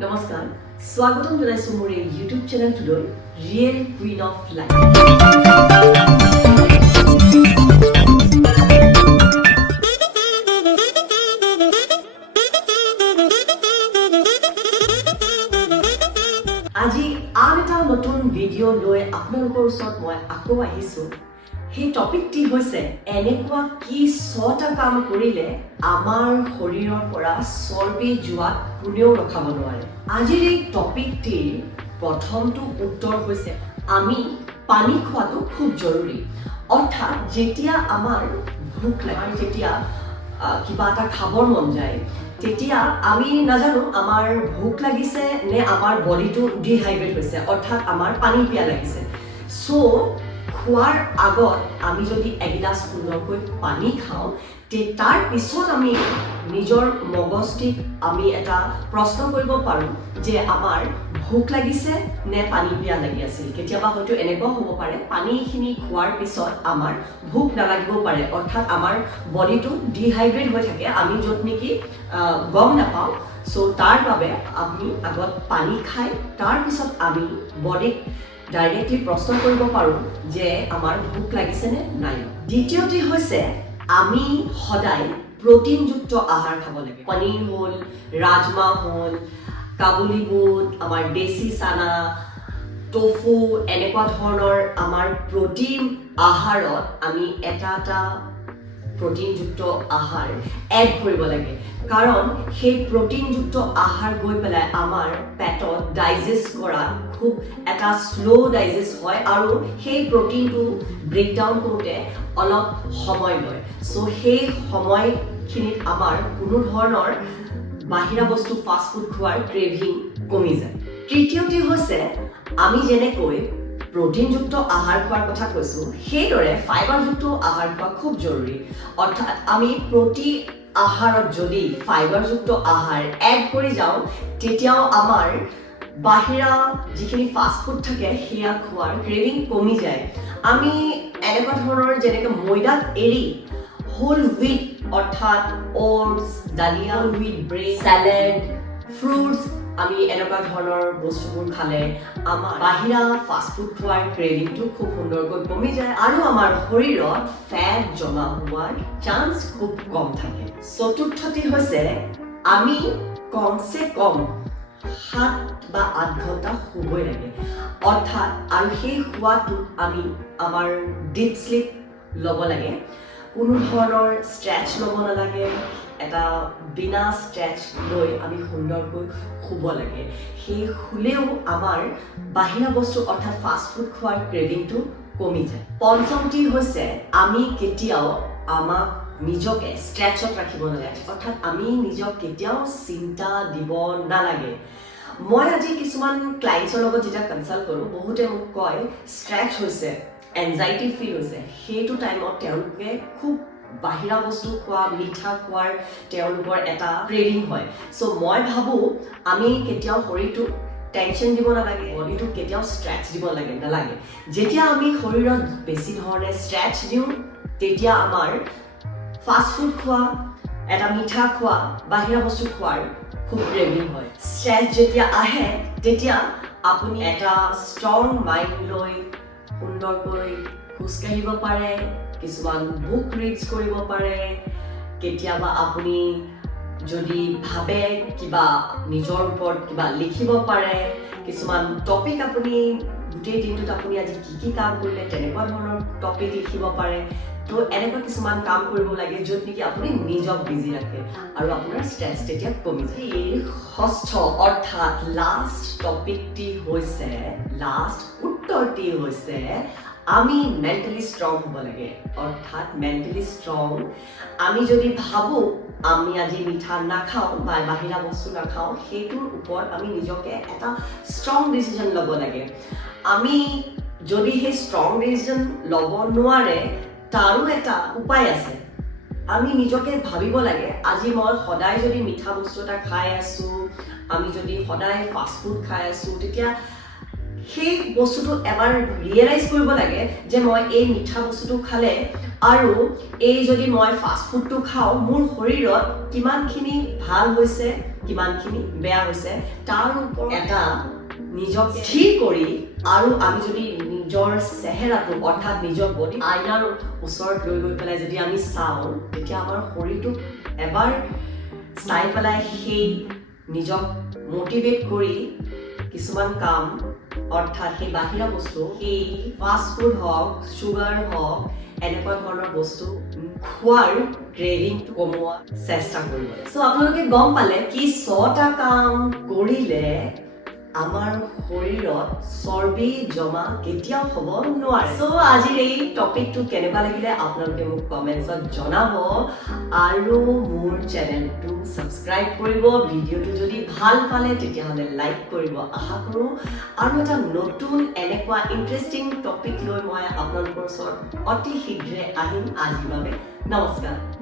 নমস্কাৰ স্বাগতম জনাইছো মোৰ এই ইউটিউব চেনেলটোলৈ ৰিয়েল কুইন অফ লাইফ আজি আন এটা নতুন ভিডিঅ' লৈ আপোনালোকৰ ওচৰত মই আকৌ আহিছো সেই টপিকটি হৈছে এনেকুৱা কি 6টা কাম কৰিলে আমাৰ শৰীৰৰ পৰা চৰ্বি যোৱাত কোনেও ৰখাব নোৱাৰে আজিৰ এই টপিকটিৰ প্ৰথমটো উত্তৰ হৈছে আমি পানী খোৱাটো খুব জৰুৰী অৰ্থাৎ যেতিয়া আমাৰ ভোক লাগে যেতিয়া কিবা এটা খাবৰ মন যায় তেতিয়া আমি নাজানো আমাৰ ভোক লাগিছে নে আমাৰ বডিটো ডিহাইড্ৰেট হৈছে অৰ্থাৎ আমাৰ পানী পিয়া লাগিছে সো খোৱাৰ আগত আমি যদি এগিলাস সুন্দৰকৈ পানী খাওঁ তাৰ পিছত আমি নিজৰ মগজটিক আমি এটা প্ৰশ্ন কৰিব পাৰোঁ যে আমাৰ ভোক লাগিছে নে পানী পিয়া লাগি আছিল কেতিয়াবা হয়তো এনেকুৱা হ'ব পাৰে পানীখিনি খোৱাৰ পিছত আমাৰ ভোক নালাগিব পাৰে অৰ্থাৎ আমাৰ বডিটো ডিহাইড্ৰেট হৈ থাকে আমি য'ত নেকি গম নাপাওঁ সো তাৰ বাবে আমি আগত পানী খাই তাৰ পিছত আমি বডিক ডাইৰেক্টলি প্ৰশ্ন কৰিব পাৰোঁ যে আমাৰ ভোক লাগিছে নে নাই দ্বিতীয়টি হৈছে আমি সদায় প্ৰটিনযুক্ত আহাৰ খাব লাগে পনীৰ হ'ল ৰাজমাহ হ'ল কাবুলী বুট আমাৰ দেশী চানা টফু এনেকুৱা ধৰণৰ আমাৰ প্ৰটিন আহাৰত আমি এটা প্ৰটিনযুক্ত আহাৰ এড কৰিব লাগে কাৰণ সেই প্ৰটিনযুক্ত আহাৰ গৈ পেলাই আমাৰ পেটত ডাইজেষ্ট কৰা খুব এটা স্লো ডাইজেষ্ট হয় আৰু সেই প্ৰটিনটো ব্ৰেকডাউন কৰোঁতে অলপ সময় লয় সো সেই সময়খিনিত আমাৰ কোনো ধৰণৰ বাহিৰা বস্তু ফাষ্ট ফুড খোৱাৰ ক্ৰেভিং কমি যায় তৃতীয়টি হৈছে আমি যেনেকৈ প্ৰটিনযুক্ত আহাৰ খোৱাৰ কথা কৈছো সেইদৰে ফাইবাৰযুক্ত আহাৰ খোৱা খুব জৰুৰী অৰ্থাৎ আমি প্ৰতি আহাৰত যদি ফাইবাৰযুক্ত আহাৰ এড কৰি যাওঁ তেতিয়াও আমাৰ বাহিৰা যিখিনি ফাষ্ট ফুড থাকে সেয়া খোৱাৰ ক্ৰেভিং কমি যায় আমি এনেকুৱা ধৰণৰ যেনেকৈ ময়দাত এৰি হোল হুইট অৰ্থাৎ oats dahlia wheat bread salad fruits আমি এনেকুৱা ধৰণৰ বস্তুবোৰ খালে আমাৰ বাহিৰা ফাষ্ট ফুড খোৱাৰ ক্ৰেভিংটো খুব সুন্দৰকৈ কমি যায় আৰু আমাৰ শৰীৰত ফেট জমা হোৱাৰ চান্স খুব কম থাকে চতুৰ্থটি হৈছে আমি কমচে কম 7 বা 8 ঘণ্টা শুবই লাগে অৰ্থাৎ আৰু সেই শুৱাটোত আমি আমাৰ ডিপ শ্লিপ ল'ব লাগে কোনো ধৰণৰ ষ্ট্ৰেচ ল'ব নালাগে এটা বিনা ষ্ট্ৰেচ লৈ আমি সুন্দৰকৈ শুব লাগে সেই শুলেও আমাৰ বাহিৰা বস্তু অৰ্থাৎ ফাষ্ট ফুড খোৱাৰ ক্ৰেভিংটো কমি যায় পঞ্চমটি হৈছে আমি কেতিয়াও আমাক নিজকে ষ্ট্ৰেচত ৰাখিব নালাগে অৰ্থাৎ আমি নিজক কেতিয়াও চিন্তা দিব নালাগে মই আজি কিছুমান ক্লায়েণ্টছৰ লগত যেতিয়া কনচাল্ট কৰোঁ বহুতে মোক কয় ষ্ট্ৰেচ হৈছে এনজাইটি ফিল হৈছে সেইটো টাইমত তেওঁলোকে খুব বাহিৰা বস্তু খোৱা মিঠা খোৱাৰ তেওঁলোকৰ এটা ক্ৰেভিং হয় সো মই ভাবোঁ আমি কেতিয়াও শৰীৰটোক টেনশ্যন দিব নালাগে বডিটোক কেতিয়াও ষ্ট্ৰেচ দিব নালাগে যেতিয়া আমি শৰীৰত বেছি ধৰণে ষ্ট্ৰেচ দিওঁ তেতিয়া আমাৰ ফাষ্ট ফুড খোৱা এটা মিঠা খোৱা বাহিৰা বস্তু খোৱাৰ খুব ক্ৰেভিং হয় ষ্ট্ৰেচ যেতিয়া আহে তেতিয়া আপুনি এটা ষ্ট্ৰং মাইণ্ড লৈ সুন্দৰকৈ খোজকাঢ়িব পাৰে কিছুমান বুক ৰিডছ কৰিব পাৰে কেতিয়াবা আপুনি যদি ভাবে কিবা নিজৰ ওপৰত কিবা লিখিব পাৰে কিছুমান টপিক আপুনি গোটেই দিনটোত আপুনি আজি কি কাম কৰিলে তেনেকুৱা ধৰণৰ টপিক লিখিব পাৰে তো এনেকুৱা কিছুমান কাম কৰিব লাগে য'ত নেকি আপুনি নিজক বিজি ৰাখে আৰু আপোনাৰ ষ্ট্ৰেছ তেতিয়া কমি যায় এই ষষ্ঠ অৰ্থাৎ লাষ্ট টপিকটি হৈছে লাষ্ট উত্তৰটি হৈছে আমি মেণ্টেলি ষ্ট্ৰং হ'ব লাগে অৰ্থাৎ মেণ্টেলি ষ্ট্ৰং আমি যদি ভাবোঁ আমি আজি মিঠা নাখাওঁ বা বাহিৰা বস্তু নাখাওঁ সেইটোৰ ওপৰত আমি নিজকে এটা ষ্ট্ৰং ডিচিজন ল'ব লাগে আমি যদি সেই ষ্ট্ৰং ডিচিজন ল'ব নোৱাৰে তাৰো এটা উপায় আছে আমি নিজকে ভাবিব লাগে আজি মই সদায় যদি মিঠা বস্তু এটা খাই আছোঁ আমি যদি সদায় ফাষ্ট ফুড খাই আছোঁ তেতিয়া সেই বস্তুটো এবাৰ ৰিয়েলাইজ কৰিব লাগে যে মই এই মিঠা বস্তুটো খালে আৰু এই যদি মই ফাষ্ট ফুডটো খাওঁ মোৰ শৰীৰত কিমানখিনি ভাল হৈছে কিমানখিনি বেয়া হৈছে তাৰ ওপৰত এটা নিজক স্থিৰ কৰি আৰু আমি যদি নিজৰ চেহেৰাটো অৰ্থাৎ নিজৰ বডি আইনাৰ ওচৰত লৈ গৈ পেলাই যদি আমি চাওঁ তেতিয়া আমাৰ শৰীৰটোক এবাৰ চাই পেলাই সেই নিজক মটিভেট কৰি কিছুমান কাম অৰ্থাৎ সেই বাহিৰা বস্তু সেই ফাষ্ট ফুড হওক চুগাৰ হওক এনেকুৱা ধৰণৰ বস্তু খোৱাৰ ক্ৰেভিংটো কমোৱা চেষ্টা কৰিব চ' আপোনালোকে গম পালে কি 6টা কাম কৰিলে আমাৰ শৰীৰত চৰ্বি জমা কেতিয়াও হ'ব নোৱাৰে চ' আজিৰ এই টপিকটো কেনেকুৱা লাগিলে আপোনালোকে মোক কমেণ্টছত জনাব আৰু মোৰ চেনেলটো ছাবস্ক্ৰাইব কৰিব ভিডিঅ'টো যদি ভাল পালে তেতিয়াহ'লে লাইক কৰিব আশা কৰোঁ আৰু এটা নতুন এনেকুৱা ইণ্টাৰেষ্টিং টপিক লৈ মই আপোনালোকৰ ওচৰত অতি শীঘ্ৰে আহিম আজিৰ বাবে নমস্কাৰ